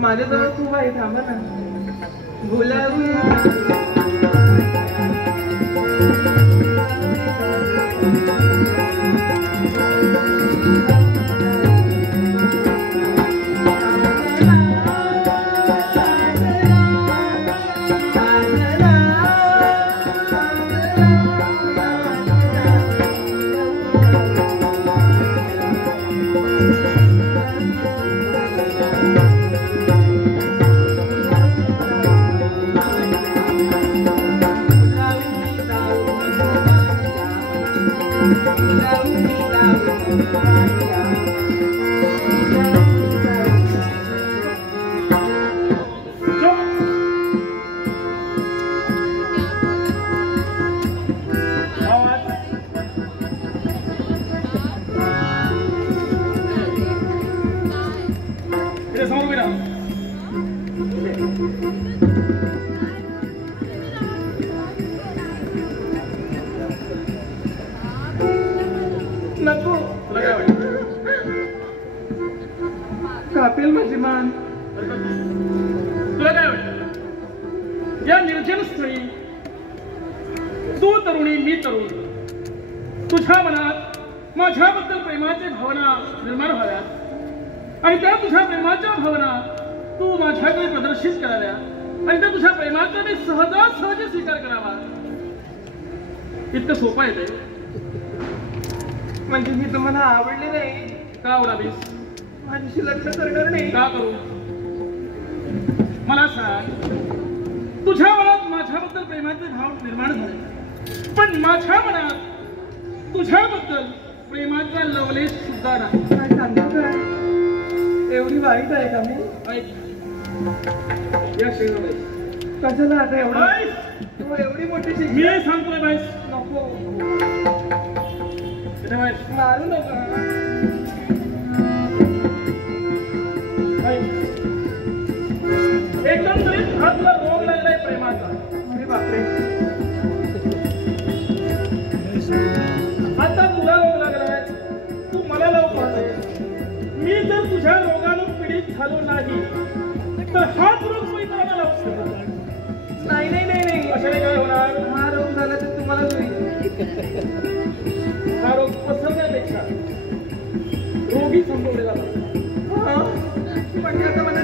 माझ्याजवळ खूप आहे, थांबा ना. गुलाबी नको, कापेल माझी मान. तुला काय वाटतं? या निर्जन स्थळी तू तरुणी मी तरुण, तुझ्या मनात माझ्याबद्दल प्रेमाची भावना निर्माण व्हाव्यात आणि त्या तुझ्या प्रेमाच्या भावना तू माझ्याकडे प्रदर्शित कराव्या आणि त्या तुझ्या प्रेमाचा मी सहजासहजी स्वीकार करावा. इतकं सोपं आहे ते. म्हणजे मी तुम्हाला आवडले नाही का आवडावीस? माझ्याशी लग्न करणार नाही का करू? मला सांग, तुझ्या मनात माझ्याबद्दल प्रेमाचे भाव निर्माण झाले, पण माझ्या मनात तुझ्याबद्दल प्रेमाचा लवलेश सुद्धा नाही. काय सांगतो काय? एवढी वाईट आहे का मी? या शेवटी कशाला आता एवढं? तू एवढी मोठी शिक्षा. मी सांगतोय बाईस, नको, मारू नका. एकदम तरी हा तुला रोग लागलाय प्रेमाचा. अरे बापरे, आता तुला रोग लागलाय, तू मला लव पाहतोय. मी जर तुझ्या रोगानं पीडित झालो नाही तर हाच रोग मला लावतो. नाही नाही नाही नाही, अशाने काय होणार? हा रोग झाला तर तुम्हालाच होईल. हा रोग पसरण्यापेक्षा रोगी संपवले जातात. म्हणजे आता मला